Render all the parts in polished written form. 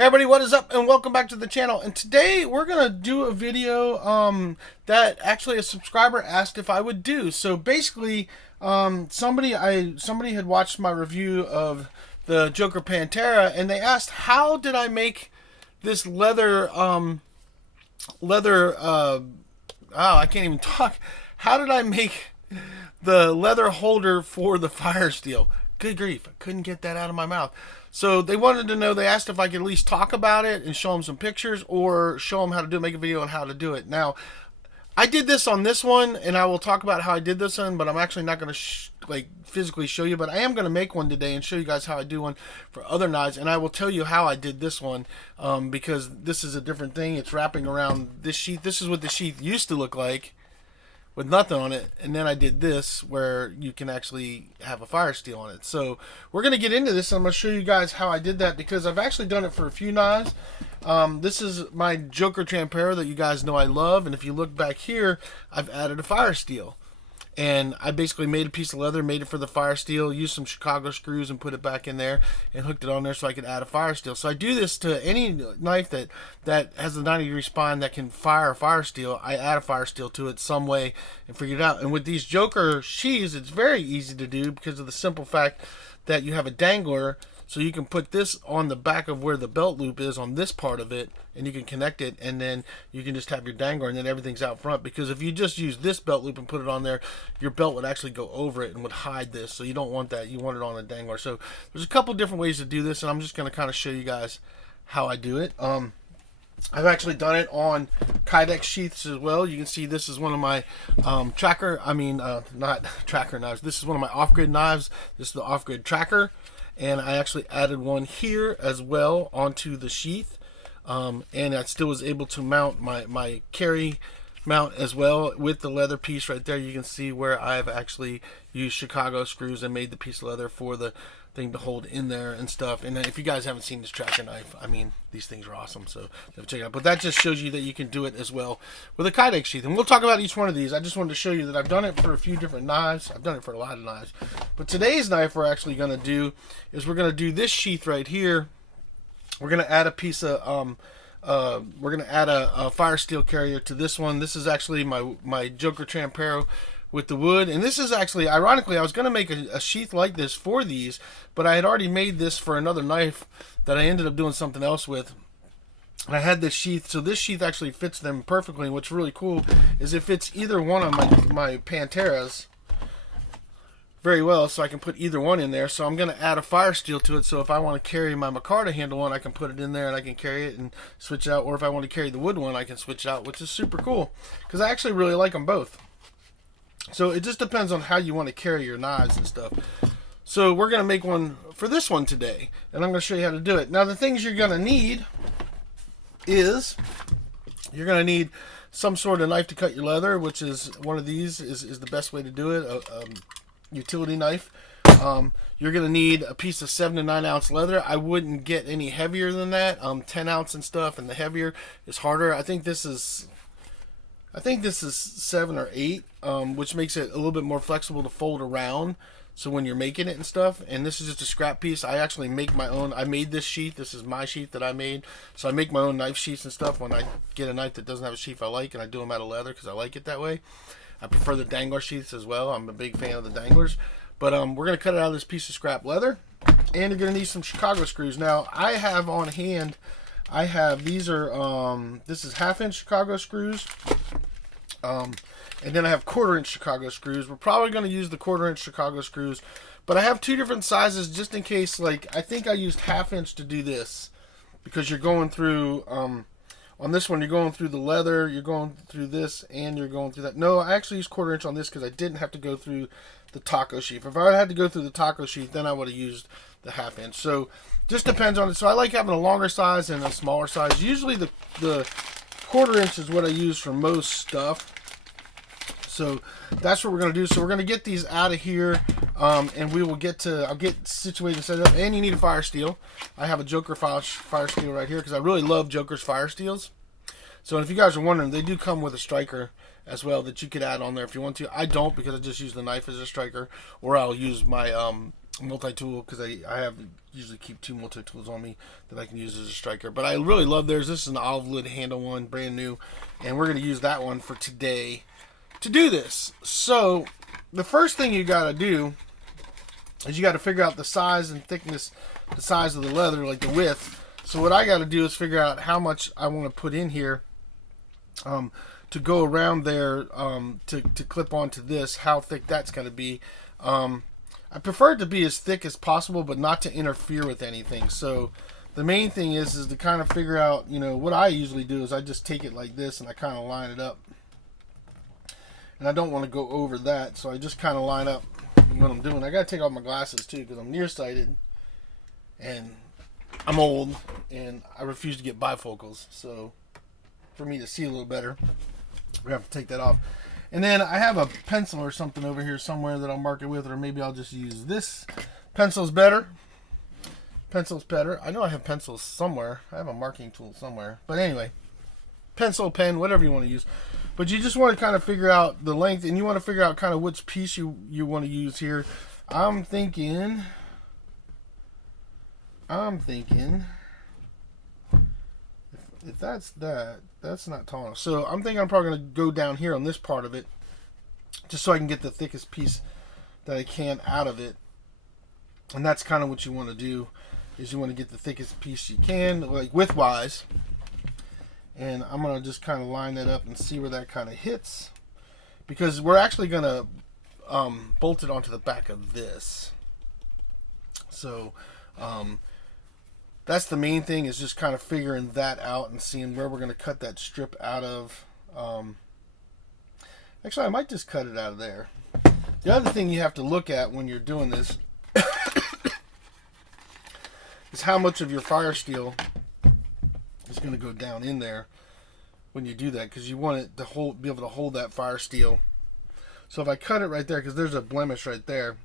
Hey everybody, what is up and welcome back to the channel. And today we're going to do a video that actually a subscriber asked if I would do. So basically somebody had watched my review of the Joker Pantera and they asked how did I make this leather I can't even talk. How did I make the leather holder for the fire steel? Good grief, I couldn't get that out of my mouth. So they wanted to know, they asked if I could at least talk about it and show them some pictures or show them how to do it, make a video on how to do it. Now, I did this on this one and I will talk about how I did this one, but I'm actually not going to physically show you, but I am going to make one today and show you guys how I do one for other knives. And I will tell you how I did this one because this is a different thing. It's wrapping around this sheath. This is what the sheath used to look like, with nothing on it, and then I did this where you can actually have a fire steel on it. So we're going to get into this and I'm going to show you guys how I did that because I've actually done it for a few knives. This is my Joker Pantera that you guys know I love, and if you look back here, I've added a fire steel. And I basically made a piece of leather, made it for the fire steel, used some Chicago screws and put it back in there and hooked it on there so I could add a fire steel. So I do this to any knife that has a 90-degree spine that can fire a fire steel. I add a fire steel to it some way and figure it out. And with these Joker sheaths, it's very easy to do because of the simple fact that you have a dangler. So you can put this on the back of where the belt loop is on this part of it, and you can connect it, and then you can just have your dangler, and then everything's out front. Because if you just use this belt loop and put it on there, your belt would actually go over it and would hide this. So you don't want that. You want it on a dangler. So there's a couple different ways to do this, and I'm just going to kind of show you guys how I do it. I've actually done it on Kydex sheaths as well. You can see this is one of my not tracker knives. This is one of my off-grid knives. This is the off-grid tracker. And I actually added one here as well onto the sheath. And I still was able to mount my carry mount as well with the leather piece right there. You can see where I've actually used Chicago screws and made the piece of leather for the thing to hold in there and stuff. And if you guys haven't seen this tracker knife, I mean, these things are awesome, so check it out. But that just shows you that you can do it as well with a Kydex sheath. And we'll talk about each one of these. I just wanted to show you that I've done it for a few different knives. I've done it for a lot of knives. But today's knife we're actually going to do is we're going to do this sheath right here. We're going to add a piece of we're going to add a fire steel carrier to this one. This is actually my Joker Pantera with the wood, and this is actually, ironically, I was going to make a sheath like this for these, but I had already made this for another knife that I ended up doing something else with. And I had this sheath, so this sheath actually fits them perfectly. And what's really cool is it fits either one of my Panteras very well, so I can put either one in there. So I'm going to add a fire steel to it, so if I want to carry my micarta handle one, I can put it in there and I can carry it and switch it out, or if I want to carry the wood one, I can switch it out, which is super cool because I actually really like them both. So it just depends on how you want to carry your knives and stuff. So we're going to make one for this one today, and I'm going to show you how to do it. Now the things you're going to need is you're going to need some sort of knife to cut your leather, which is one of these is the best way to do it, a utility knife. You're going to need a piece of 7 to 9 ounce leather. I wouldn't get any heavier than that. 10 ounce and stuff, and the heavier is harder. I think this is 7 or 8, which makes it a little bit more flexible to fold around. So when you're making it and stuff, and this is just a scrap piece. I actually make my own. I made this sheath. This is my sheath that I made. So I make my own knife sheaths and stuff when I get a knife that doesn't have a sheath I like, and I do them out of leather because I like it that way. I prefer the dangler sheaths as well. I'm a big fan of the danglers. But we're going to cut it out of this piece of scrap leather, and you're going to need some Chicago screws. Now I have on hand, these are this is 1/2-inch Chicago screws. And then I have 1/4-inch Chicago screws. We're probably going to use the 1/4-inch Chicago screws, but I have 2 different sizes just in case. Like, I think I used 1/2-inch to do this because you're going through on this one, you're going through the leather, you're going through this, and you're going through that. No, I actually used 1/4-inch on this because I didn't have to go through the taco sheath. If I had to go through the taco sheath, then I would have used the 1/2-inch. So just depends on it. So I like having a longer size and a smaller size. Usually the 1/4-inch is what I use for most stuff. So that's what we're going to do. So we're going to get these out of here, and we will I'll get situated and set up. And you need a fire steel. I have a Joker fire steel right here because I really love Joker's fire steels. So if you guys are wondering, they do come with a striker as well that you could add on there if you want to. I don't, because I just use the knife as a striker, or I'll use my multi-tool, because I have usually keep 2 multi-tools on me that I can use as a striker. But I really love theirs. This is an olive lid handle one, brand new, and we're going to use that one for today to do this. So the first thing you got to do is you got to figure out the size and thickness, the size of the leather, like the width. So what I got to do is figure out how much I want to put in here to go around there, to clip onto this, how thick that's going to be. I prefer it to be as thick as possible, but not to interfere with anything. So the main thing is to kind of figure out, what I usually do is I just take it like this and I kind of line it up. And I don't want to go over that, so I just kind of line up what I'm doing. I got to take off my glasses too, because I'm nearsighted and I'm old and I refuse to get bifocals. So for me to see a little better, we have to take that off. And then I have a pencil or something over here somewhere that I'll mark it with, or maybe I'll just use this. Pencil's better. Pencil's better. I know I have pencils somewhere. I have a marking tool somewhere. But anyway, pencil, pen, whatever you want to use. But you just want to kind of figure out the length, and you want to figure out kind of which piece you want to use here. I'm thinking if that's not tall enough. So I'm thinking I'm probably going to go down here on this part of it, just so I can get the thickest piece that I can out of it. And that's kind of what you want to do, is you want to get the thickest piece you can, like width-wise. And I'm going to just kind of line that up and see where that kind of hits, because we're actually going to bolt it onto the back of this. So that's the main thing, is just kind of figuring that out and seeing where we're going to cut that strip out of. Actually, I might just cut it out of there. The other thing you have to look at when you're doing this is how much of your fire steel is going to go down in there when you do that, because you want it to be able to hold that fire steel. So if I cut it right there, because there's a blemish right there,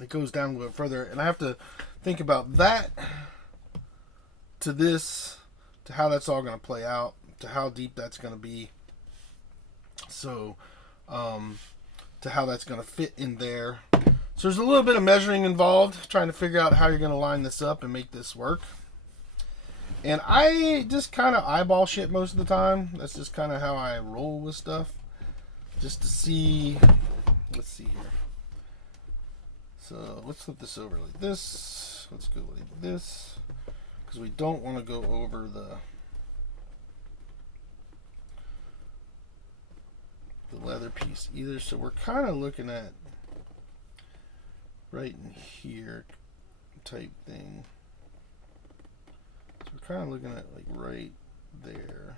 it goes down a little bit further, and I have to think about that to this, to how that's all going to play out, to how deep that's going to be, so to how that's going to fit in there. So there's a little bit of measuring involved, trying to figure out how you're going to line this up and make this work. And I just kind of eyeball shit most of the time. That's just kind of how I roll with stuff, just to see. Let's see here. So let's flip this over like this. Let's go like this, because we don't want to go over the leather piece either. So we're kind of looking at right in here type thing. So we're kind of looking at like right there.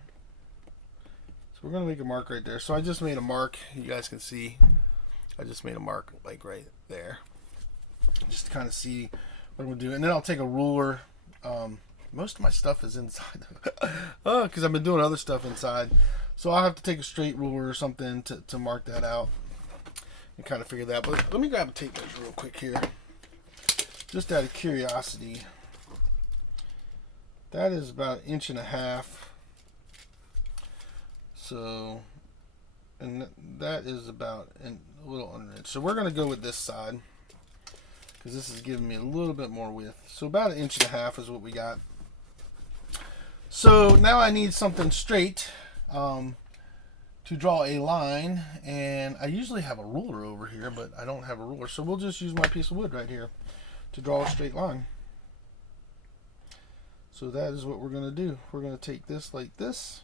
So we're going to make a mark right there. So I just made a mark. You guys can see I just made a mark like right there, just to kind of see what I'm going to do. And then I'll take a ruler. Most of my stuff is inside. Because I've been doing other stuff inside. So I'll have to take a straight ruler or something to mark that out and kind of figure that. But let me grab a tape measure real quick here, just out of curiosity. That is about 1.5 inches. So, and that is about a little under an inch. So we're going to go with this side, because this is giving me a little bit more width. So about 1.5 inches is what we got. So now I need something straight to draw a line, and I usually have a ruler over here, but I don't have a ruler, so we'll just use my piece of wood right here to draw a straight line. So that is what we're going to do. We're going to take this like this,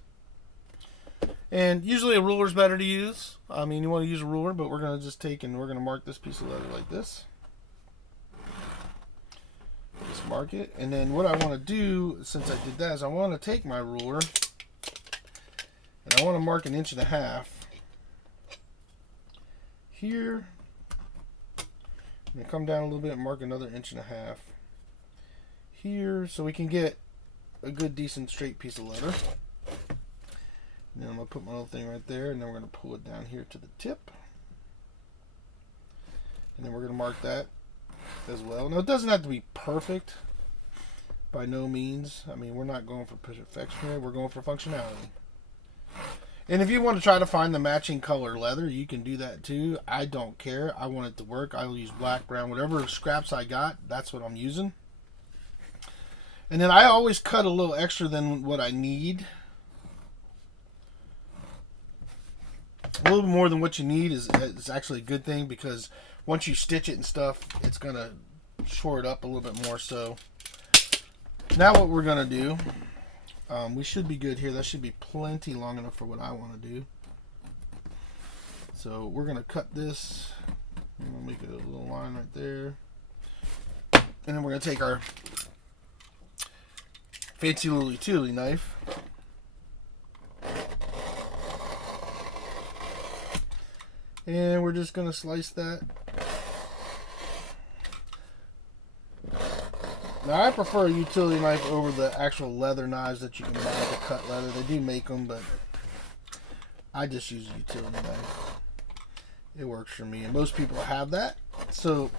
and usually a ruler is better to use. I mean, you want to use a ruler, but we're going to just take and we're going to mark this piece of leather like this. Just mark it, and then what I want to do, since I did that, is I want to take my ruler and I want to mark 1.5 inches here, and come down a little bit and mark another 1.5 inches here, so we can get a good decent straight piece of leather. And then I'm going to put my little thing right there, and then we're going to pull it down here to the tip, and then we're going to mark that as well. Now, it doesn't have to be perfect, by no means. I mean, we're not going for perfection here, we're going for functionality. And if you want to try to find the matching color leather, you can do that too. I don't care. I want it to work. I'll use black, brown, whatever scraps I got, that's what I'm using. And then I always cut a little extra than what I need. A little more than what you need is actually a good thing, because once you stitch it and stuff, it's going to shore it up a little bit more. So now what we're going to do, we should be good here. That should be plenty long enough for what I want to do. So we're going to cut this. I'm going to make it a little line right there. And then we're going to take our fancy little utility knife. And we're just going to slice that. Now I prefer a utility knife over the actual leather knives that you can buy to cut leather. They do make them, but I just use a utility knife. It works for me, and most people have that. So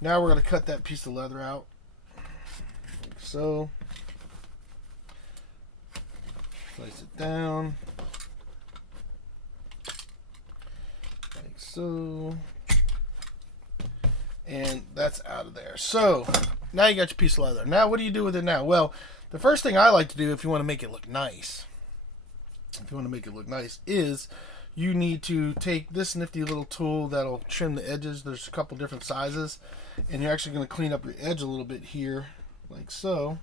now we're going to cut that piece of leather out. Like so. Slice it down. Like so. And that's out of there. So now you got your piece of leather. Now what do you do with it now? Well, the first thing I like to do if you want to make it look nice, is you need to take this nifty little tool that'll trim the edges. There's a couple different sizes, and you're actually going to clean up your edge a little bit here, like so.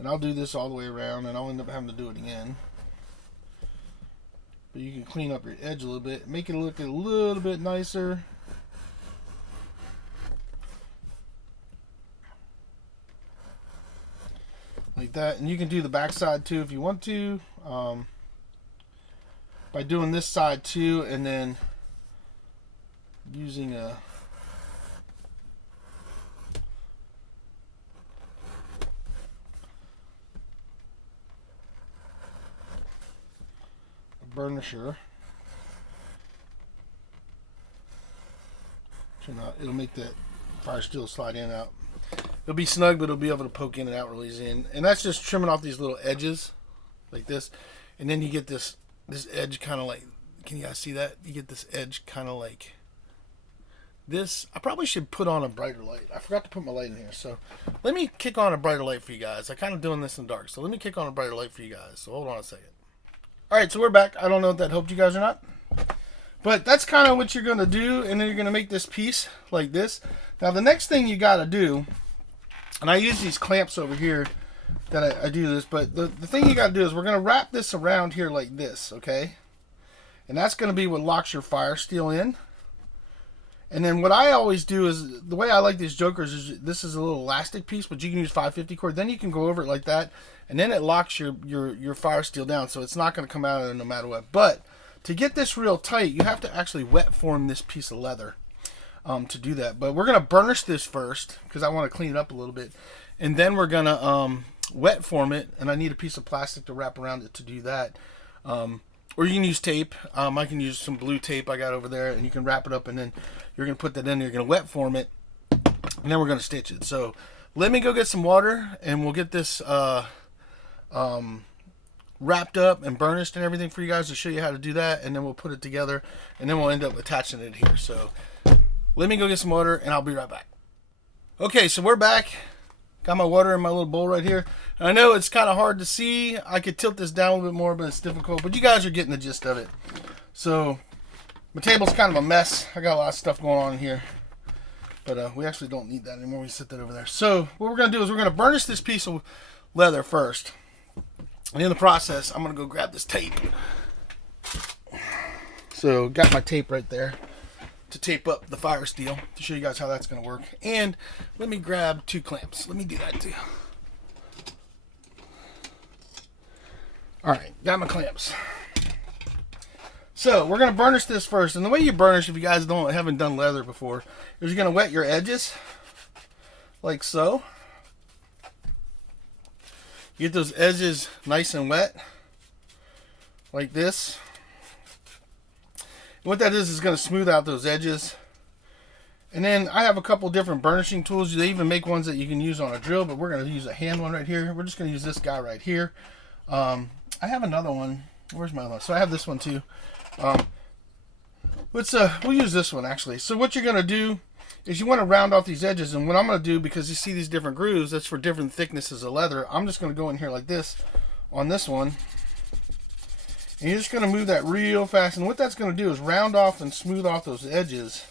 And I'll do this all the way around, and I'll end up having to do it again. But you can clean up your edge a little bit, make it look a little bit nicer. Like that. And you can do the back side too if you want to. By doing this side too, and then using a burnisher. It'll make that fire steel slide in and out. It'll be snug, but it'll be able to poke in and out really easy. And that's just trimming off these little edges like this. And then you get this edge kind of like, can you guys see that? You get this edge kind of like this. I probably should put on a brighter light. I forgot to put my light in here. So let me kick on a brighter light for you guys. I'm kind of doing this in the dark. So let me kick on a brighter light for you guys. So hold on a second. Alright, so we're back. I don't know if that helped you guys or not. But that's kind of what you're going to do. And then you're going to make this piece like this. Now the next thing you got to do, and I use these clamps over here that I do this. But the thing you got to do is we're going to wrap this around here like this, okay? And that's going to be what locks your fire steel in. And then what I always do is, the way I like these jokers is, this is a little elastic piece, but you can use 550 cord. Then you can go over it like that. And then it locks your fire steel down, so it's not going to come out of it no matter what. But to get this real tight, you have to actually wet form this piece of leather to do that. But we're going to burnish this first, because I want to clean it up a little bit. And then we're going to wet form it, and I need a piece of plastic to wrap around it to do that. Or you can use tape. I can use some blue tape I got over there, and you can wrap it up, and then you're going to put that in there. You're going to wet form it, and then we're going to stitch it. So let me go get some water, and we'll get this wrapped up and burnished and everything for you guys to show you how to do that, and then we'll put it together, and then we'll end up attaching it here. So let me go get some water, and I'll be right back. Okay, so we're back. Got my water in my little bowl right here. And I know it's kind of hard to see. I could tilt this down a little bit more, but it's difficult. But you guys are getting the gist of it. So my table's kind of a mess. I got a lot of stuff going on in here. But we actually don't need that anymore. We set that over there. So what we're going to do is we're going to burnish this piece of leather first. And in the process, I'm going to go grab this tape. So got my tape right there to tape up the fire steel to show you guys how that's going to work. And let me grab 2 clamps. Let me do that too. Alright, got my clamps. So we're going to burnish this first. And the way you burnish, if you guys haven't done leather before, is you're going to wet your edges like so. Get those edges nice and wet like this. And what that is going to smooth out those edges. And then I have a couple different burnishing tools. They even make ones that you can use on a drill, but we're going to use a hand one right here. We're just going to use this guy right here. I have another one. Where's my other one? So I have this one too. We'll use this one actually. So what you're going to do is you want to round off these edges. And what I'm going to do, because you see these different grooves, that's for different thicknesses of leather. I'm just going to go in here like this on this one. And you're just going to move that real fast. And what that's going to do is round off and smooth off those edges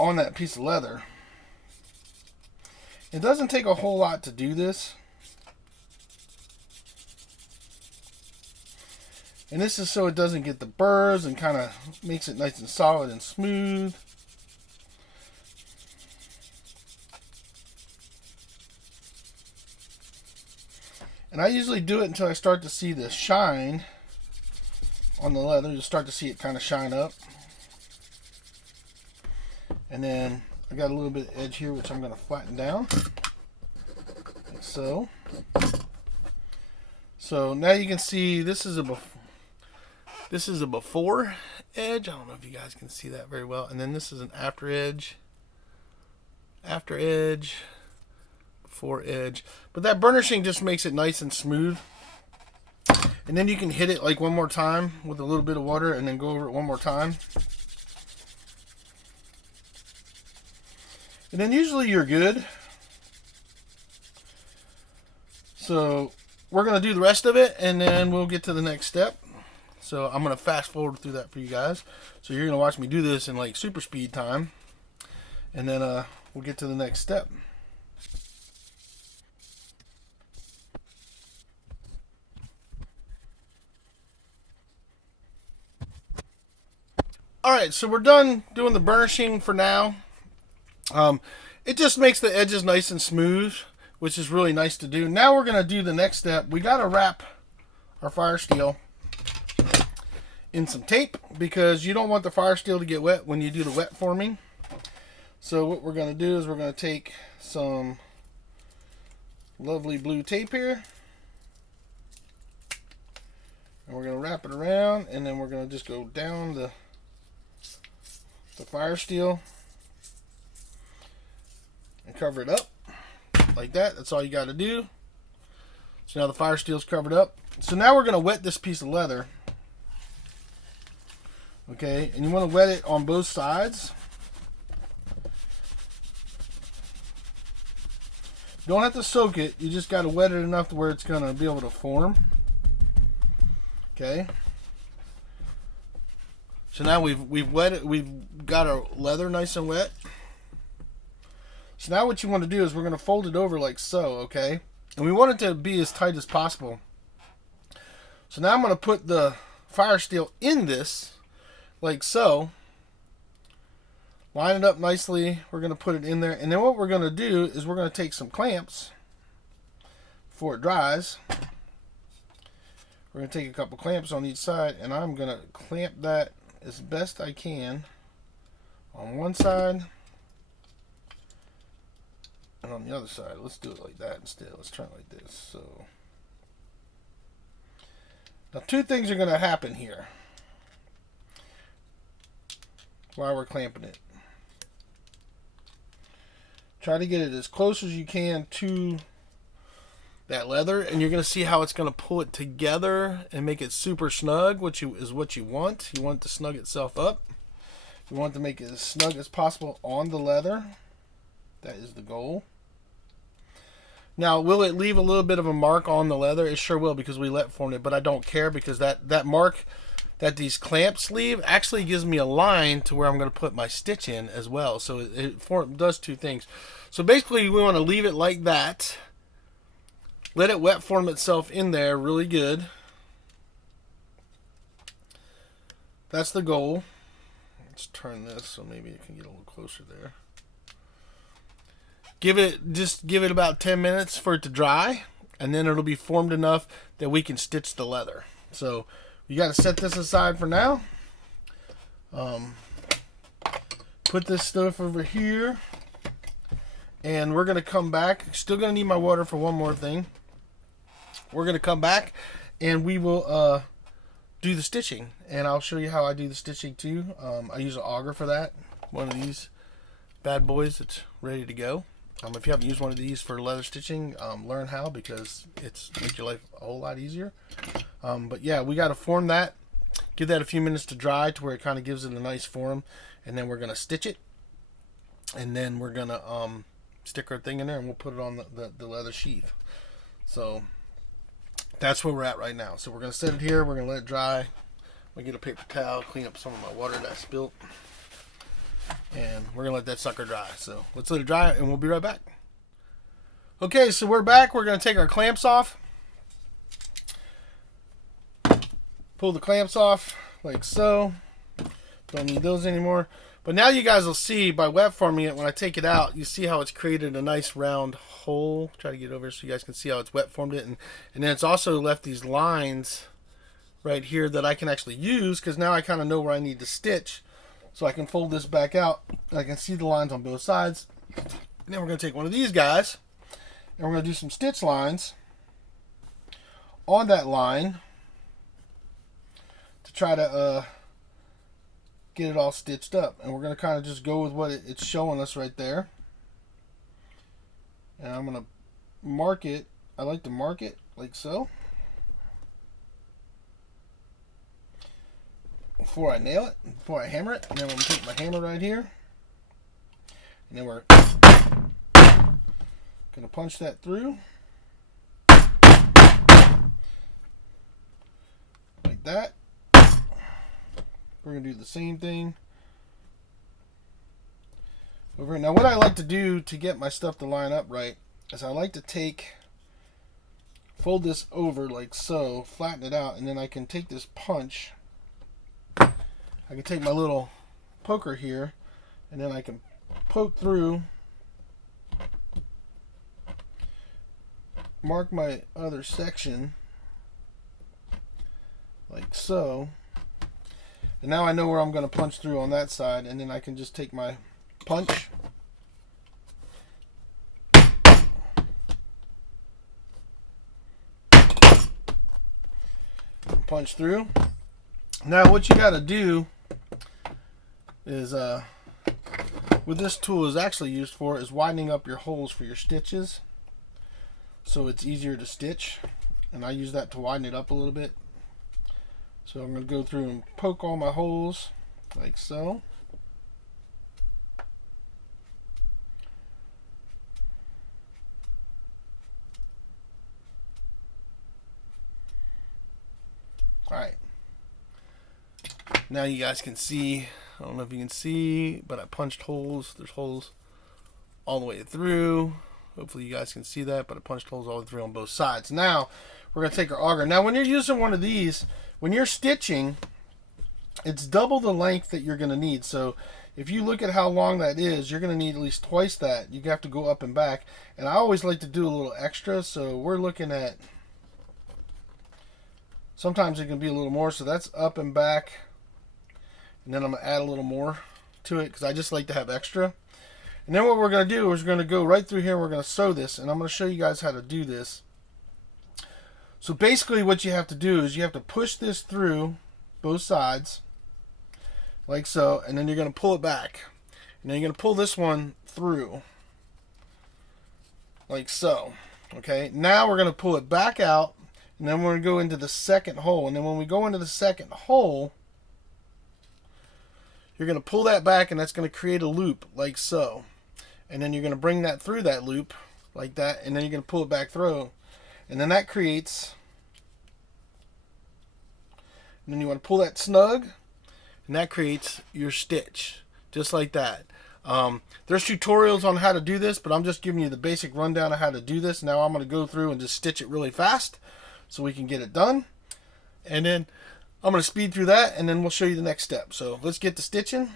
on that piece of leather. It doesn't take a whole lot to do this. And this is so it doesn't get the burrs and kind of makes it nice and solid and smooth. And I usually do it until I start to see the shine on the leather. You'll start to see it kind of shine up. And then I got a little bit of edge here, which I'm going to flatten down, like so. So now you can see this is a before edge. I don't know if you guys can see that very well. And then this is an after edge, before edge. But that burnishing just makes it nice and smooth. And then you can hit it like one more time with a little bit of water, and then go over it one more time. And then usually you're good. So we're going to do the rest of it, and then we'll get to the next step. So I'm going to fast forward through that for you guys. So you're going to watch me do this in like super speed time. And then we'll get to the next step. Alright, so we're done doing the burnishing for now. It just makes the edges nice and smooth, which is really nice to do. Now we're going to do the next step. We got to wrap our fire steel in some tape, because you don't want the fire steel to get wet when you do the wet forming. So what we're going to do is we're going to take some lovely blue tape here, and we're going to wrap it around, and then we're going to just go down the fire steel and cover it up like that. That's all you got to do. So now the fire steel's covered up. So now we're going to wet this piece of leather. Okay, and you want to wet it on both sides. Don't have to soak it. You just got to wet it enough to where it's going to be able to form. Okay. So now we've wet it. We've got our leather nice and wet. So now what you want to do is we're going to fold it over like so, okay? And we want it to be as tight as possible. So now I'm going to put the fire steel in this like so. Line it up nicely. We're going to put it in there. And then what we're going to do is we're going to take some clamps before it dries. We're going to take a couple clamps on each side, and I'm going to clamp that as best I can on one side and on the other side. Let's do it like that instead. Let's try it like this. So now two things are going to happen here while we're clamping it. Try to get it as close as you can to that leather, and you're going to see how it's going to pull it together and make it super snug, which is what you want. You want it to snug itself up. You want to make it as snug as possible on the leather. That is the goal. Now, will it leave a little bit of a mark on the leather? It sure will, because we let form it, but I don't care, because that mark that these clamps leave actually gives me a line to where I'm going to put my stitch in as well. So it does two things. So basically we want to leave it like that. Let it wet form itself in there really good. That's the goal. Let's turn this so maybe it can get a little closer there. Just give it about 10 minutes for it to dry, and then it'll be formed enough that we can stitch the leather. So you got to set this aside for now. Put this stuff over here, and we're going to come back. Still going to need my water for one more thing. We're going to come back, and we will do the stitching, and I'll show you how I do the stitching too. I use an auger for that, one of these bad boys that's ready to go. If you haven't used one of these for leather stitching, learn how, because it's make your life a whole lot easier. But yeah, we got to form that, give that a few minutes to dry to where it kind of gives it a nice form, and then we're gonna stitch it, and then we're gonna stick our thing in there, and we'll put it on the leather sheath. So that's where we're at right now. So we're gonna set it here, we're gonna let it dry. I'm gonna get a paper towel, clean up some of my water that I spilt, and we're gonna let that sucker dry. So let's let it dry, and we'll be right back. Okay, so we're back. We're gonna take our clamps off, pull the clamps off like so. Don't need those anymore. But now you guys will see, by wet forming it, when I take it out, you see how it's created a nice round hole. Try to get over so you guys can see how it's wet formed it. And then it's also left these lines right here that I can actually use, because now I kind of know where I need to stitch. So I can fold this back out. I can see the lines on both sides. And then we're going to take one of these guys, and we're going to do some stitch lines on that line to try to get it all stitched up. And we're going to kind of just go with what it's showing us right there. And I'm going to mark it. I like to mark it like so before I nail it, before I hammer it. And then I'm going to take my hammer right here, and then we're going to punch that through like that. We're going to do the same thing over here. Now what I like to do to get my stuff to line up right is I like to fold this over like so, flatten it out, and then I can take this punch. I can take my little poker here, and then I can poke through, mark my other section like so. And now I know where I'm going to punch through on that side, and then I can just take my punch, punch through. Now what you got to do is, what this tool is actually used for is widening up your holes for your stitches, so it's easier to stitch. And I use that to widen it up a little bit. So I'm going to go through and poke all my holes like so. Alright. Now you guys can see, I don't know if you can see, but I punched holes. There's holes all the way through. Hopefully you guys can see that, but I punched holes all the way through on both sides. Now we're going to take our auger. Now when you're using one of these, when you're stitching, it's double the length that you're going to need. So if you look at how long that is, you're going to need at least twice that. You have to go up and back. And I always like to do a little extra. So we're looking at, sometimes it can be a little more. So that's up and back. And then I'm going to add a little more to it, because I just like to have extra. And then what we're going to do is we're going to go right through here and we're going to sew this. And I'm going to show you guys how to do this. So basically what you have to do is you have to push this through both sides like so, and then you're going to pull it back. And then you're going to pull this one through like so. Okay, now we're going to pull it back out, and then we're going to go into the second hole. And then when we go into the second hole, you're going to pull that back, and that's going to create a loop like so. And then you're going to bring that through that loop like that, and then you're going to pull it back through. And then that creates, and then you want to pull that snug, and that creates your stitch, just like that. There's tutorials on how to do this, but I'm just giving you the basic rundown of how to do this. Now I'm going to go through and just stitch it really fast so we can get it done. And then I'm going to speed through that, and then we'll show you the next step. So let's get to stitching.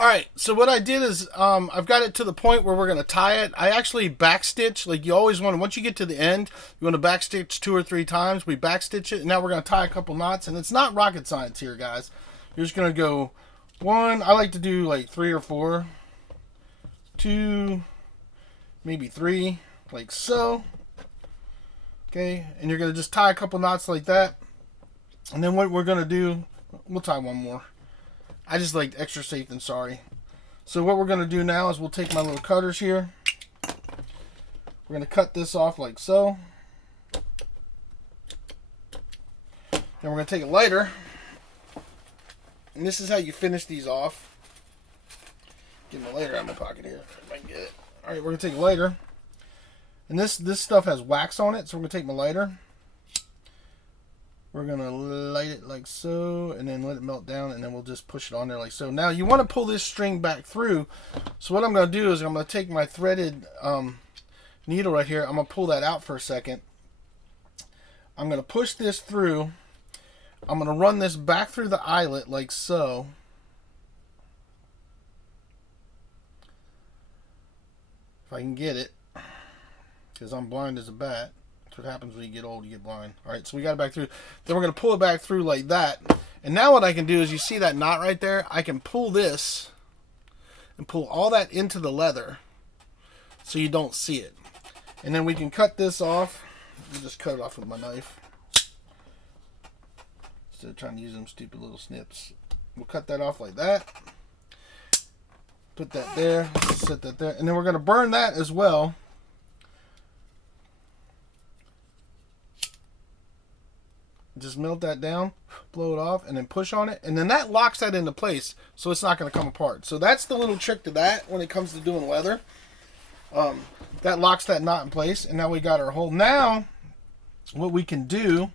All right, so what I did is I've got it to the point where we're going to tie it. I actually backstitch, like you always want to, once you get to the end, you want to backstitch 2 or 3 times. We backstitch it, and now we're going to tie a couple knots, and it's not rocket science here, guys. You're just going to go 1, I like to do like 3 or 4, 2, maybe 3, like so. Okay, and you're going to just tie a couple knots like that. And then what we're going to do, we'll tie one more. I just like extra safe than sorry. So what we're going to do now is we'll take my little cutters here. We're going to cut this off like so. Then we're going to take a lighter. And this is how you finish these off. Get my lighter out of my pocket here, if I can get it. Alright, we're going to take a lighter. And this stuff has wax on it, so we're going to take my lighter. We're going to light it like so, and then let it melt down, and then we'll just push it on there like so. Now, you want to pull this string back through. So what I'm going to do is I'm going to take my threaded needle right here. I'm going to pull that out for a second. I'm going to push this through. I'm going to run this back through the eyelet like so. If I can get it, because I'm blind as a bat. That's what happens when you get old, you get blind. Alright, so we got it back through. Then we're going to pull it back through like that. And now what I can do is, you see that knot right there? I can pull this and pull all that into the leather so you don't see it. And then we can cut this off. I'll just cut it off with my knife. Instead of trying to use them stupid little snips. We'll cut that off like that. Put that there. Set that there. And then we're going to burn that as well. Just melt that down, blow it off, and then push on it. And then that locks that into place, so it's not going to come apart. So that's the little trick to that when it comes to doing leather. That locks that knot in place. And now we got our hole. Now, what we can do,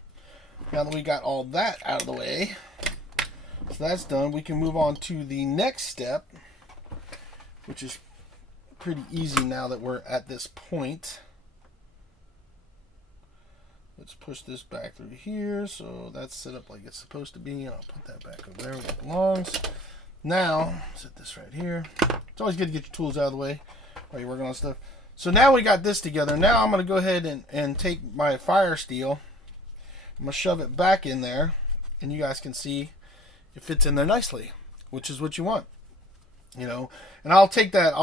now that we got all that out of the way, so that's done, we can move on to the next step, which is pretty easy now that we're at this point. Let's push this back through here, so that's set up like it's supposed to be. I'll put that back over there where it belongs. Now, set this right here. It's always good to get your tools out of the way while you're working on stuff. So now we got this together. Now I'm going to go ahead and take my fire steel. I'm going to shove it back in there, and you guys can see it fits in there nicely, which is what you want. You know, and I'll take this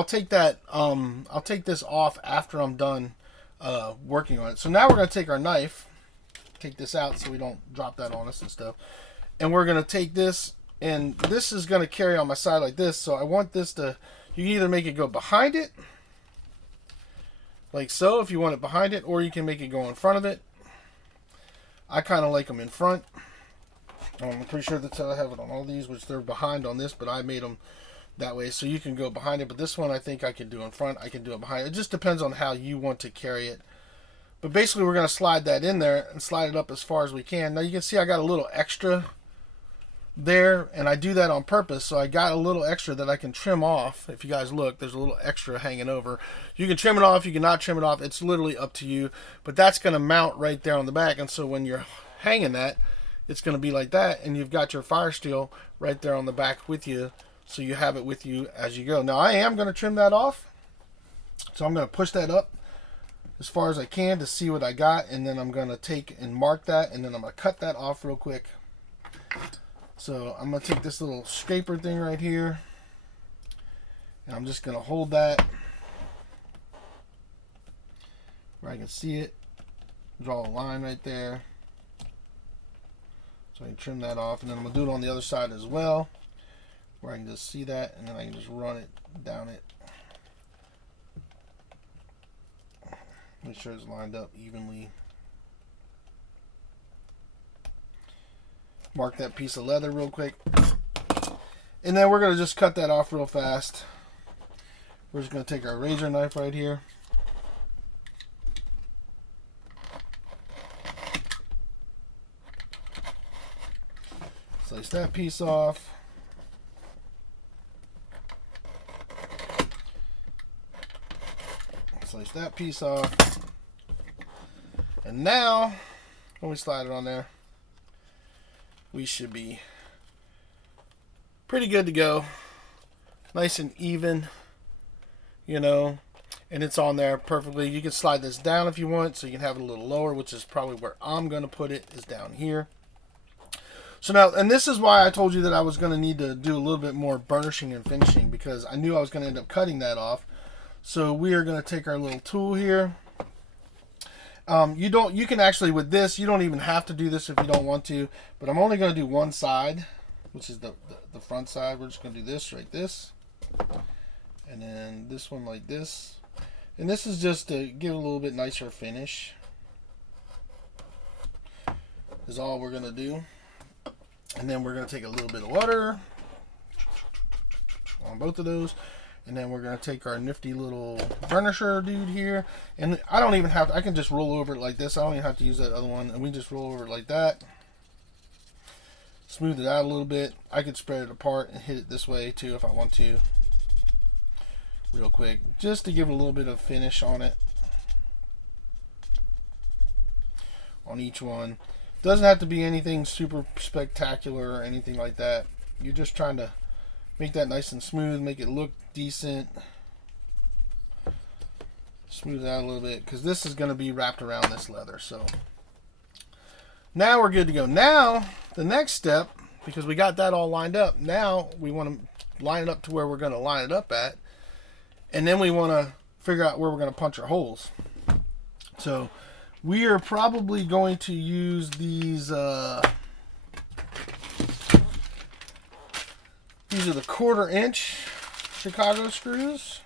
off after I'm done working on it. So now we're going to take our knife, take this out so we don't drop that on us and stuff, and we're going to take this, and this is going to carry on my side like this. So I want this to, you can either make it go behind it like so if you want it behind it, or you can make it go in front of it. I kind of like them in front. I'm pretty sure that's how I have it on all these, which they're behind on this, but I made them that way, so you can go behind it. But this one I think I can do in front. I can do it behind. It just depends on how you want to carry it. But basically we're going to slide that in there and slide it up as far as we can. Now you can see I got a little extra there, and I do that on purpose. So I got a little extra that I can trim off. If you guys look, there's a little extra hanging over. You can trim it off, you can not trim it off. It's literally up to you. But that's going to mount right there on the back, and so when you're hanging that, it's going to be like that, and you've got your fire steel right there on the back with you. So you have it with you as you go. Now I am going to trim that off. So I'm going to push that up as far as I can to see what I got. And then I'm going to take and mark that. And then I'm going to cut that off real quick. So I'm going to take this little scraper thing right here. And I'm just going to hold that where I can see it. Draw a line right there. So I can trim that off. And then I'm going to do it on the other side as well, where I can just see that, and then I can just run it down it. Make sure it's lined up evenly. Mark that piece of leather real quick. And then we're going to just cut that off real fast. We're just going to take our razor knife right here. Slice that piece off. Slice that piece off. And now, when we slide it on there, we should be pretty good to go. nice and even, you know, and it's on there perfectly. You can slide this down if you want, so you can have it a little lower, which is probably where I'm going to put it, is down here. So now, and this is why I told you that I was going to need to do a little bit more burnishing and finishing, because I knew I was going to end up cutting that off. So we are going to take our little tool here. You can actually, with this, you don't even have to do this if you don't want to, but I'm only going to do one side, which is the front side. We're just going to do this like this, and then this one like this, and this is just to give a little bit nicer finish, is all we're going to do. And then we're going to take a little bit of water on both of those. And then we're going to take our nifty little burnisher dude here. And I don't even have to, I can just roll over it like this. I don't even have to use that other one. And we just roll over it like that. Smooth it out a little bit. I could spread it apart and hit it this way too if I want to. Real quick. Just to give it a little bit of finish on it. On each one. Doesn't have to be anything super spectacular or anything like that. You're just trying to make that nice and smooth, make it look decent. Smooth it out a little bit, because this is going to be wrapped around this leather. So now we're good to go. Now the next step, because we got that all lined up, now we want to line it up to where we're going to line it up at, and then we want to figure out where we're going to punch our holes. So we are probably going to use these, these are the 1/4 inch Chicago screws.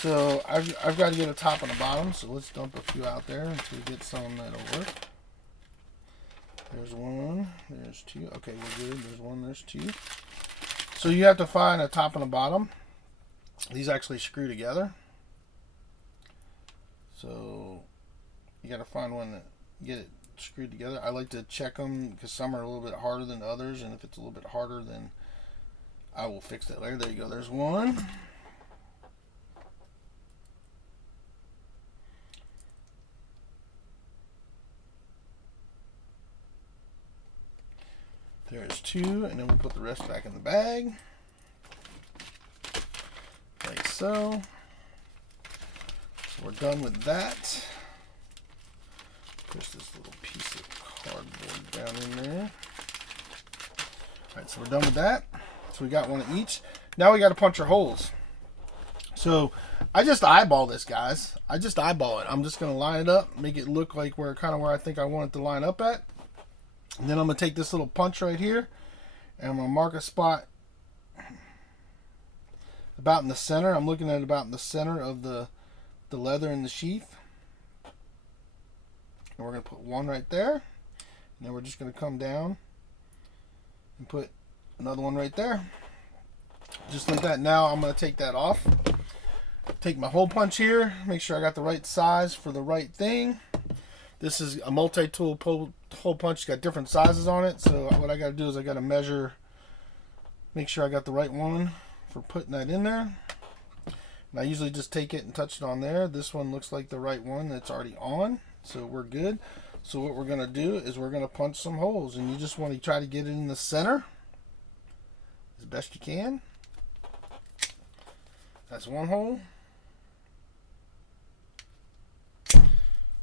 So I've got to get a top and a bottom, so let's dump a few out there until we get some that'll work. There's one, there's two, okay, we're good, there's one, there's two. So you have to find a top and a bottom. These actually screw together. So you got to find one that get it screwed together. I like to check them because some are a little bit harder than others, and if it's a little bit harder, then I will fix that later. There you go. There's one. There's two, and then we'll put the rest back in the bag. Like so. So we're done with that. Push this little piece of cardboard down in there. Alright, so we're done with that. So we got one of each. Now we got to punch our holes. So I just eyeball this, guys. I just eyeball it. I'm just going to line it up, make it look like where I think I want it to line up at. And then I'm going to take this little punch right here, and I'm going to mark a spot about in the center. I'm looking at about in the center of the leather in the sheath. And we're going to put one right there. And then we're just going to come down and put another one right there. Just like that. Now I'm going to take that off. Take my hole punch here. Make sure I got the right size for the right thing. This is a multi-tool hole punch. It's got different sizes on it. So what I got to do is I got to measure, make sure I got the right one for putting that in there. And I usually just take it and touch it on there. This one looks like the right one that's already on. So we're good. So what we're going to do is we're going to punch some holes. And you just want to try to get it in the center as best you can. That's one hole.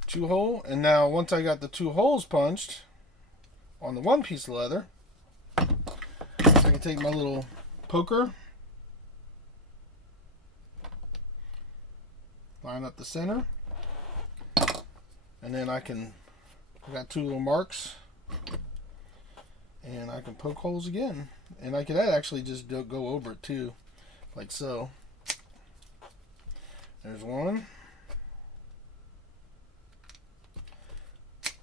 Two hole. And now once I got the two holes punched on the one piece of leather, I can take my little poker, line up the center, and then I got two little marks, and I can poke holes again. And I could actually just go over it too, like so. There's one.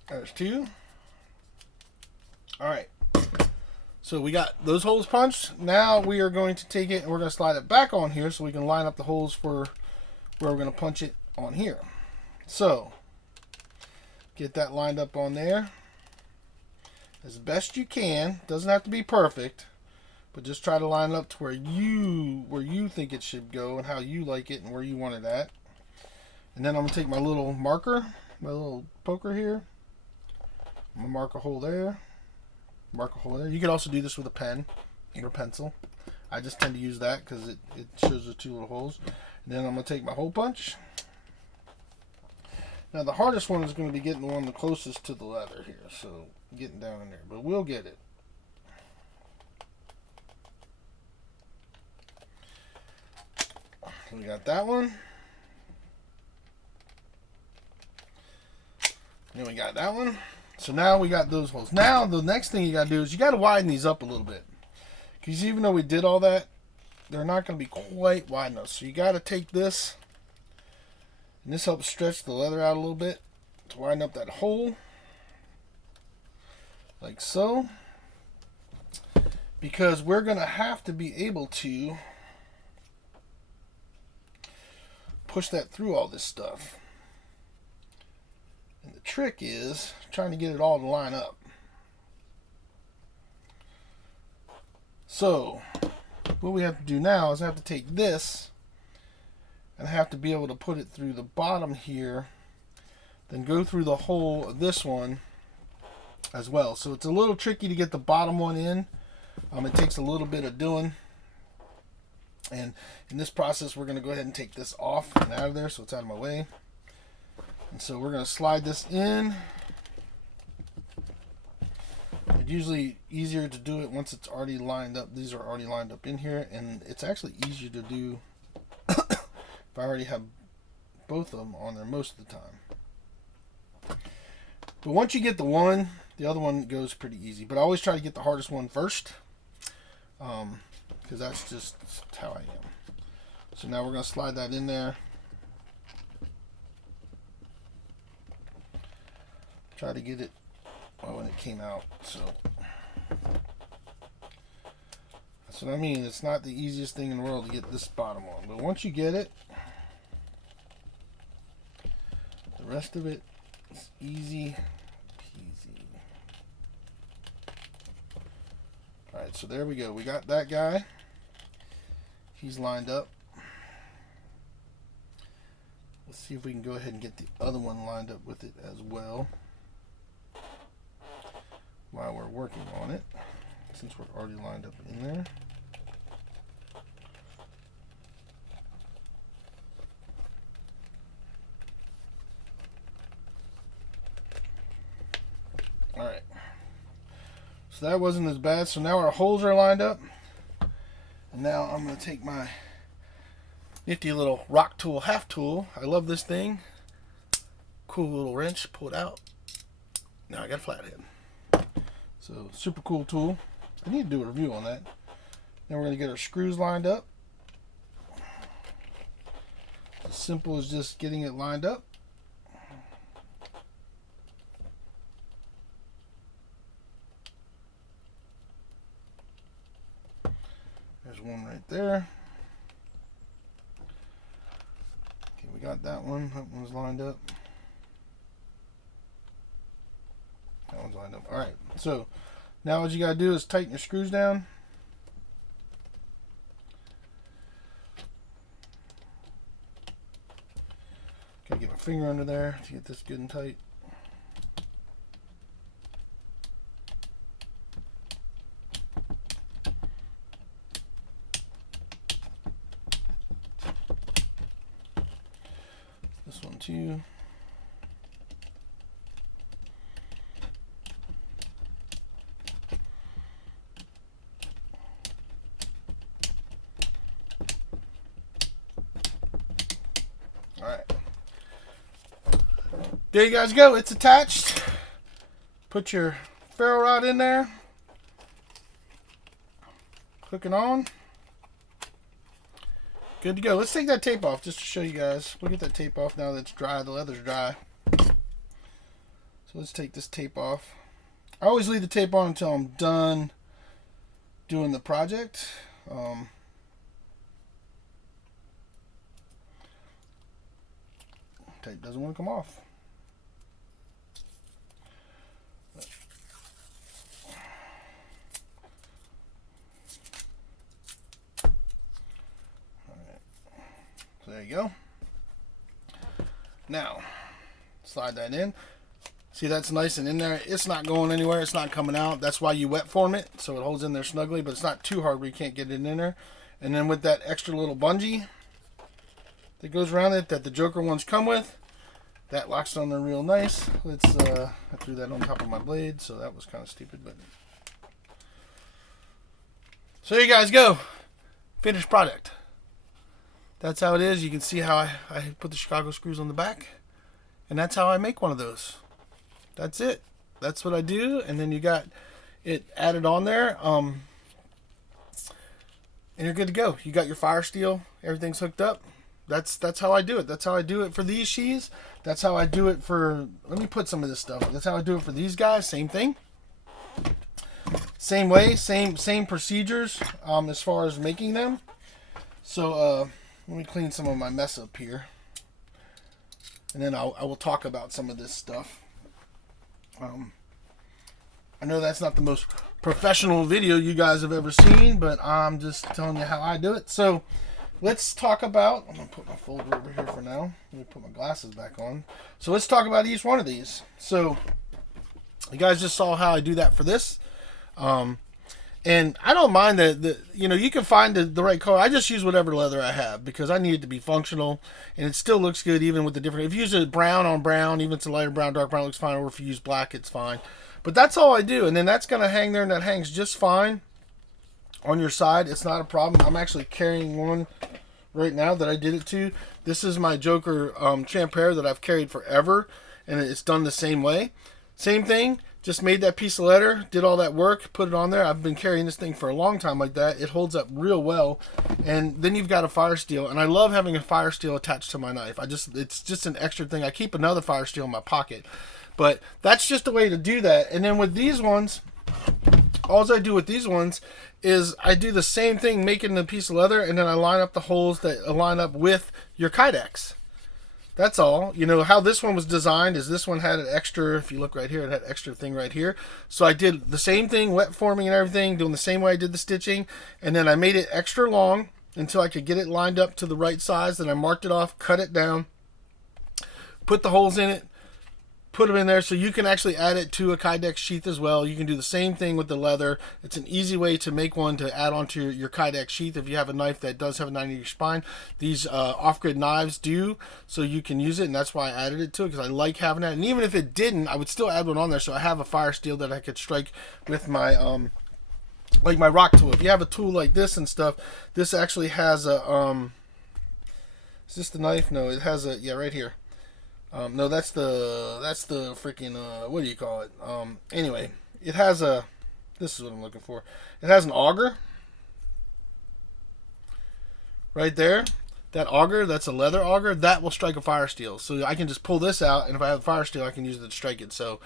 There's two. Alright. So we got those holes punched. Now we are going to take it and we're going to slide it back on here so we can line up the holes for where we're going to punch it on here. So, get that lined up on there as best you can. Doesn't have to be perfect, but just try to line it up to where you think it should go and how you like it and where you want it at. And then I'm going to take my little marker, my little poker here. I'm going to mark a hole there. Mark a hole there. You could also do this with a pen or a pencil. I just tend to use that because it shows the 2 little holes. And then I'm going to take my hole punch. Now the hardest one is going to be getting the one the closest to the leather here. So getting down in there. But we'll get it. So we got that one. And then we got that one. So now we got those holes. Now the next thing you got to do is you got to widen these up a little bit. Because even though we did all that, they're not going to be quite wide enough. So you got to take this, and this helps stretch the leather out a little bit to widen up that hole. Like so. Because we're going to have to be able to push that through all this stuff. And the trick is trying to get it all to line up. So, what we have to do now is I have to take this and I have to be able to put it through the bottom here, then go through the hole of this one as well. So it's a little tricky to get the bottom one in. It takes a little bit of doing. And in this process, we're going to go ahead and take this off and out of there so it's out of my way. And so we're going to slide this in. It's usually easier to do it once it's already lined up. These are already lined up in here, and it's actually easier to do if I already have both of them on there most of the time. But once you get the one, the other one goes pretty easy. But I always try to get the hardest one first, because that's just how I am. So now we're going to slide that in there. Try to get it when it came out. So that's what I mean. It's not the easiest thing in the world to get this bottom on, but once you get it, the rest of it is easy peasy. Alright, so there we go. We got that guy. He's lined up. Let's see if we can go ahead and get the other one lined up with it as well while we're working on it, since we're already lined up in there. Alright, so that wasn't as bad. So now our holes are lined up, and now I'm going to take my nifty little rock tool, half tool. I love this thing. Cool little wrench, pull it out. Now I got a flathead. So, super cool tool. I need to do a review on that. Then we're going to get our screws lined up. As simple as just getting it lined up. There's one right there. Okay, we got that one. That one's lined up. That one's lined up. Alright, so now what you got to do is tighten your screws down. Gotta get my finger under there to get this good and tight. This one too. Alright. There you guys go. It's attached. Put your ferro rod in there. Hook it on. Good to go. Let's take that tape off just to show you guys. We'll get that tape off now that it's dry. The leather's dry. So let's take this tape off. I always leave the tape on until I'm done doing the project. Tape doesn't want to come off. Alright. So there you go. Now, slide that in. See, that's nice and in there. It's not going anywhere. It's not coming out. That's why you wet form it, so it holds in there snugly, but it's not too hard where you can't get it in there. And then with that extra little bungee that goes around it that the Joker ones come with, that locks on there real nice. Let's I threw that on top of my blade, so that was kind of stupid, but so there you guys go. Finished product. That's how it is. You can see how I put the Chicago screws on the back, and that's how I make one of those. That's it. That's what I do, and then you got it added on there, and you're good to go. You got your fire steel. Everything's hooked up. That's how I do it. That's how I do it for these sheaths. That's how I do it for. Let me put some of this stuff. That's how I do it for these guys. Same thing. Same way. Same procedures as far as making them. So let me clean some of my mess up here, and then I will talk about some of this stuff. I know that's not the most professional video you guys have ever seen, but I'm just telling you how I do it. So let's talk about, I'm going to put my folder over here for now. Let me put my glasses back on. So let's talk about each one of these. So you guys just saw how I do that for this. And I don't mind that, you know, you can find the right color. I just use whatever leather I have because I need it to be functional, and it still looks good even with the different. If you use it brown on brown, even if it's a lighter brown, dark brown, it looks fine. Or if you use black, it's fine. But that's all I do, and then that's going to hang there, and that hangs just fine on your side. It's not a problem. I'm actually carrying one right now that I did it to. This is my Joker Champere that I've carried forever, and it's done the same way. Same thing. Just made that piece of leather, did all that work, put it on there. I've been carrying this thing for a long time like that. It holds up real well. And then you've got a fire steel. And I love having a fire steel attached to my knife. It's just an extra thing. I keep another fire steel in my pocket. But that's just a way to do that. And then with these ones, all I do with these ones is I do the same thing, making the piece of leather, and then I line up the holes that line up with your Kydex. That's all. You know, how this one was designed is this one had an extra, if you look right here, it had an extra thing right here. So I did the same thing, wet forming and everything, doing the same way I did the stitching. And then I made it extra long until I could get it lined up to the right size. Then I marked it off, cut it down, put the holes in it, put them in there, so you can actually add it to a Kydex sheath as well. You can do the same thing with the leather. It's an easy way to make one to add onto your Kydex sheath if you have a knife that does have a 90-degree spine. These off-grid knives do, so you can use it, and that's why I added it to it, because I like having that. And even if it didn't, I would still add one on there, so I have a fire steel that I could strike with my like my rock tool. If you have a tool like this and stuff, this actually has a is this the knife? No, it has a, yeah, right here. No, that's the freaking, what do you call it? Anyway, it has a, this is what I'm looking for. It has an auger right there. That auger, that's a leather auger, that will strike a fire steel. So I can just pull this out, and if I have a fire steel, I can use it to strike it. So,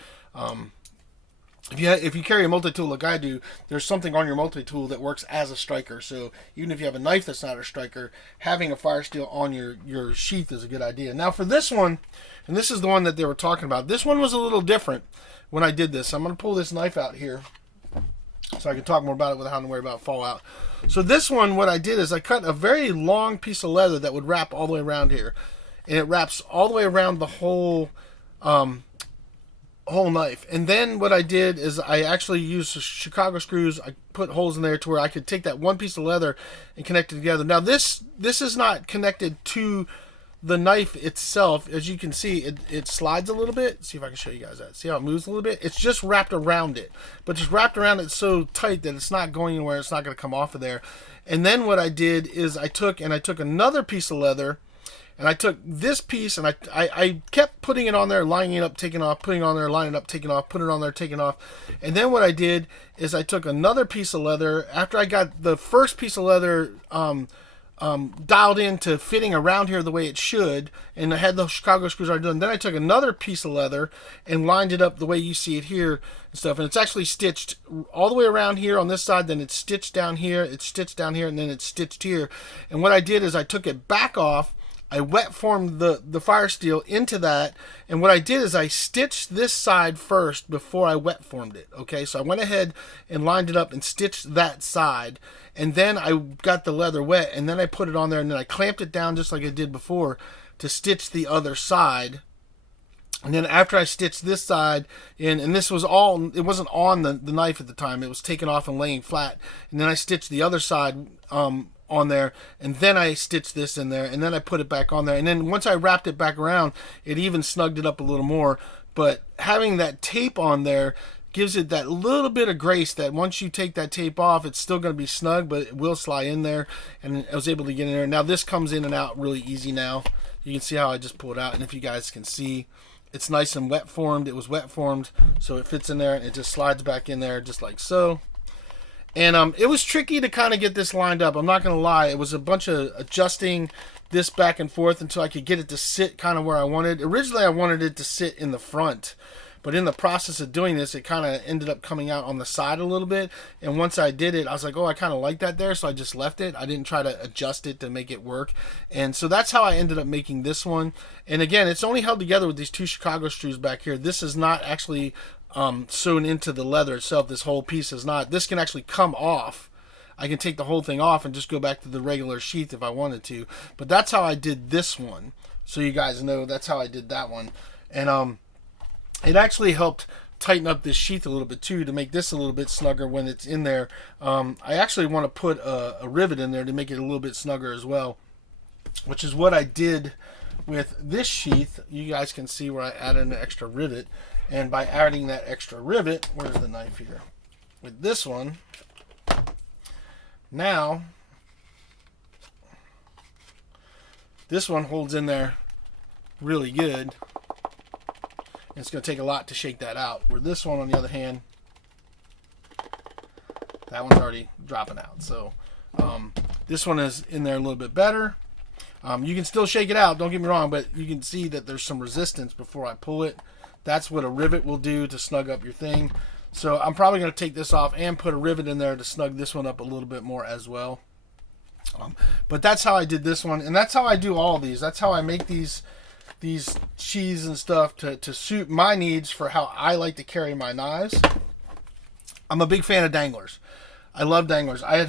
if you carry a multi-tool like I do, there's something on your multi-tool that works as a striker. So even if you have a knife that's not a striker, having a fire steel on your sheath is a good idea. Now for this one, and this is the one that they were talking about, this one was a little different when I did this. I'm going to pull this knife out here so I can talk more about it without having to worry about fallout. So this one, what I did is I cut a very long piece of leather that would wrap all the way around here. And it wraps all the way around the whole whole knife. And then what I did is I actually used Chicago screws. I put holes in there to where I could take that one piece of leather and connect it together. Now this is not connected to the knife itself. As you can see, it slides a little bit. See if I can show you guys that. See how it moves a little bit? It's just wrapped around it, but just wrapped around it so tight that it's not going anywhere. It's not going to come off of there. And then what I did is I took another piece of leather, and I took this piece, and I kept putting it on there, lining it up, taking off, putting it on there, lining it up, taking off, put it on there, taking off. And then what I did is I took another piece of leather. After I got the first piece of leather dialed into fitting around here the way it should, and I had the Chicago screws already done, then I took another piece of leather and lined it up the way you see it here and stuff. And it's actually stitched all the way around here on this side, then it's stitched down here, it's stitched down here, and then it's stitched here. And what I did is I took it back off, I wet formed the fire steel into that, and what I did is I stitched this side first before I wet formed it. Okay, so I went ahead and lined it up and stitched that side, and then I got the leather wet, and then I put it on there, and then I clamped it down just like I did before to stitch the other side. And then after I stitched this side in, and this was all, it wasn't on the knife at the time, it was taken off and laying flat. And then I stitched the other side on there, and then I stitched this in there, and then I put it back on there. And then once I wrapped it back around, it even snugged it up a little more. But having that tape on there gives it that little bit of grace that once you take that tape off, it's still going to be snug, but it will slide in there. And I was able to get in there. Now this comes in and out really easy now. You can see how I just pulled it out, and if you guys can see, it's nice and wet formed. It was wet formed, so it fits in there, and it just slides back in there just like so. And it was tricky to kind of get this lined up. I'm not going to lie. It was a bunch of adjusting this back and forth until I could get it to sit kind of where I wanted. Originally, I wanted it to sit in the front. But in the process of doing this, it kind of ended up coming out on the side a little bit. And once I did it, I was like, oh, I kind of like that there. So I just left it. I didn't try to adjust it to make it work. And so that's how I ended up making this one. And again, it's only held together with these 2 Chicago screws back here. This is not actually sewn into the leather itself. This whole piece is not. This can actually come off. I can take the whole thing off and just go back to the regular sheath if I wanted to. But that's how I did this one. So you guys know that's how I did that one. And it actually helped tighten up this sheath a little bit too to make this a little bit snugger when it's in there. I actually want to put a rivet in there to make it a little bit snugger as well, which is what I did with this sheath. You guys can see where I added an extra rivet, and by adding that extra rivet, where's the knife here? With this one, now this one holds in there really good. It's going to take a lot to shake that out. Where this one, on the other hand, that one's already dropping out. So this one is in there a little bit better. You can still shake it out, don't get me wrong, but you can see that there's some resistance before I pull it. That's what a rivet will do to snug up your thing. So I'm probably going to take this off and put a rivet in there to snug this one up a little bit more as well. But that's how I did this one, and that's how I do all of these. That's how I make these sheaths and stuff to suit my needs for how I like to carry my knives. I'm a big fan of danglers. I love danglers. I had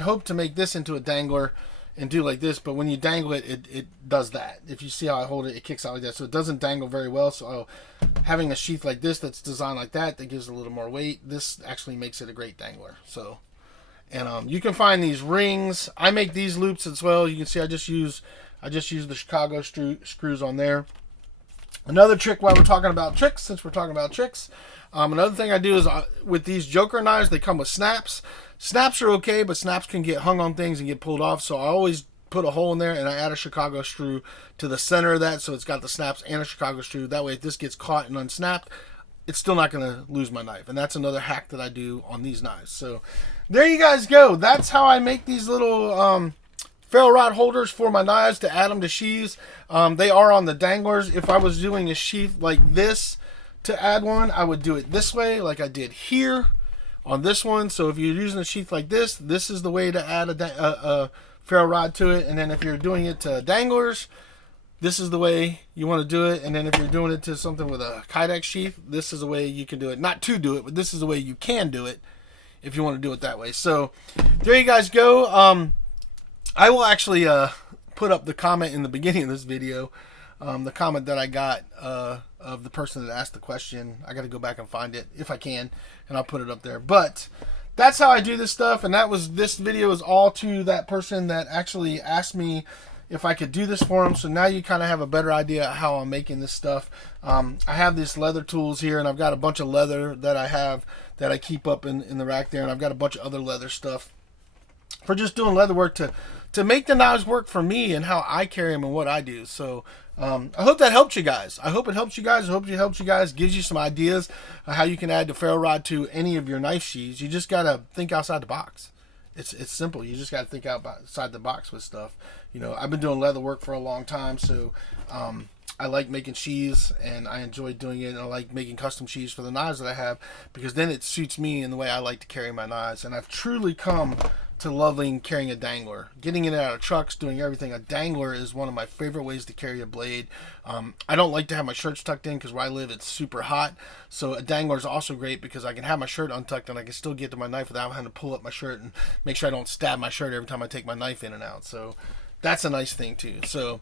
hoped to make this into a dangler and do like this, but when you dangle it, it does that. If you see how I hold it, it kicks out like that. So it doesn't dangle very well. So having a sheath like this that's designed like that gives it a little more weight, this actually makes it a great dangler. So, and you can find these rings. I make these loops as well. You can see I just use the Chicago screws on there. Another trick while we're talking about tricks, since we're talking about tricks, another thing I do is with these Joker knives, they come with snaps. Snaps are okay, but snaps can get hung on things and get pulled off. So I always put a hole in there and I add a Chicago screw to the center of that, so it's got the snaps and a Chicago screw. That way, if this gets caught and unsnapped, it's still not going to lose my knife. And that's another hack that I do on these knives. So there you guys go. That's how I make these little ferro rod holders for my knives to add them to sheaths. They are on the danglers. If I was doing a sheath like this to add one, I would do it this way, like I did here on this one. So if you're using a sheath like this, this is the way to add a ferro rod to it. And then if you're doing it to danglers, this is the way you want to do it. And then if you're doing it to something with a Kydex sheath, this is the way you can do it. Not to do it, but this is the way you can do it if you want to do it that way. So there you guys go. I will actually put up the comment in the beginning of this video, the comment that I got of the person that asked the question. I got to go back and find it if I can, and I'll put it up there. But that's how I do this stuff, and this video is all to that person that actually asked me if I could do this for them. So now you kind of have a better idea how I'm making this stuff. I have these leather tools here, and I've got a bunch of leather that I have that I keep up in the rack there, and I've got a bunch of other leather stuff for just doing leather work to make the knives work for me and how I carry them and what I do. So I hope that helped you guys. I hope it helps you guys. I hope it helps you guys, gives you some ideas of how you can add the ferro rod to any of your knife sheaths. You just got to think outside the box. It's simple. You just got to think outside the box with stuff. You know, I've been doing leather work for a long time, so I like making sheaths, and I enjoy doing it. And I like making custom sheaths for the knives that I have, because then it suits me in the way I like to carry my knives. And I've truly come to loving carrying a dangler, getting it out of trucks, doing everything. A dangler is one of my favorite ways to carry a blade. I don't like to have my shirts tucked in because where I live it's super hot, so a dangler is also great because I can have my shirt untucked and I can still get to my knife without having to pull up my shirt and make sure I don't stab my shirt every time I take my knife in and out. So that's a nice thing too. So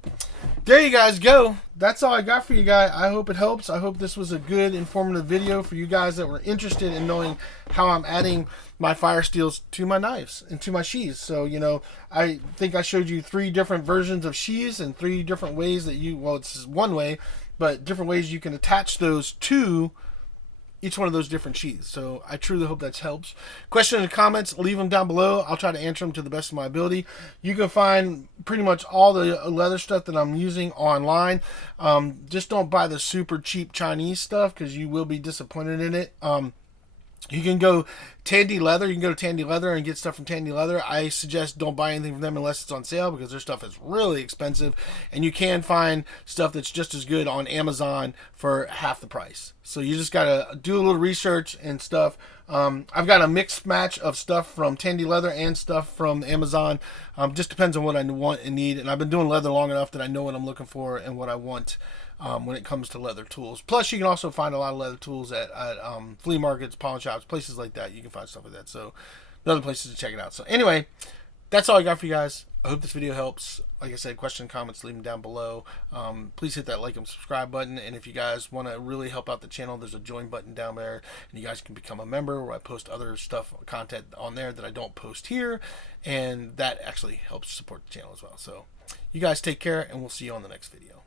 there you guys go. That's all I got for you guys. I hope it helps. I hope this was a good, informative video for you guys that were interested in knowing how I'm adding my fire steels to my knives and to my sheaths. So, you know, I think I showed you 3 different versions of sheaths and 3 different ways that you, well, it's one way, but different ways you can attach those to each one of those different sheaths. So I truly hope that helps. Questions and comments, leave them down below. I'll try to answer them to the best of my ability. You can find pretty much all the leather stuff that I'm using online. Just don't buy the super cheap Chinese stuff because you will be disappointed in it. You can go Tandy Leather. You can go to Tandy Leather and get stuff from Tandy Leather. I suggest don't buy anything from them unless it's on sale because their stuff is really expensive. And you can find stuff that's just as good on Amazon for half the price. So you just got to do a little research and stuff. I've got a mixed match of stuff from Tandy Leather and stuff from Amazon. Just depends on what I want and need. And I've been doing leather long enough that I know what I'm looking for and what I want when it comes to leather tools. Plus, you can also find a lot of leather tools at flea markets, pawn shops, places like that. You can find stuff like that. So, other places to check it out. So, anyway, that's all I got for you guys. I hope this video helps. Like I said, questions, comments, leave them down below. Please hit that like and subscribe button. And if you guys want to really help out the channel, there's a join button down there. And you guys can become a member where I post other stuff, content on there that I don't post here. And that actually helps support the channel as well. So, you guys take care, and we'll see you on the next video.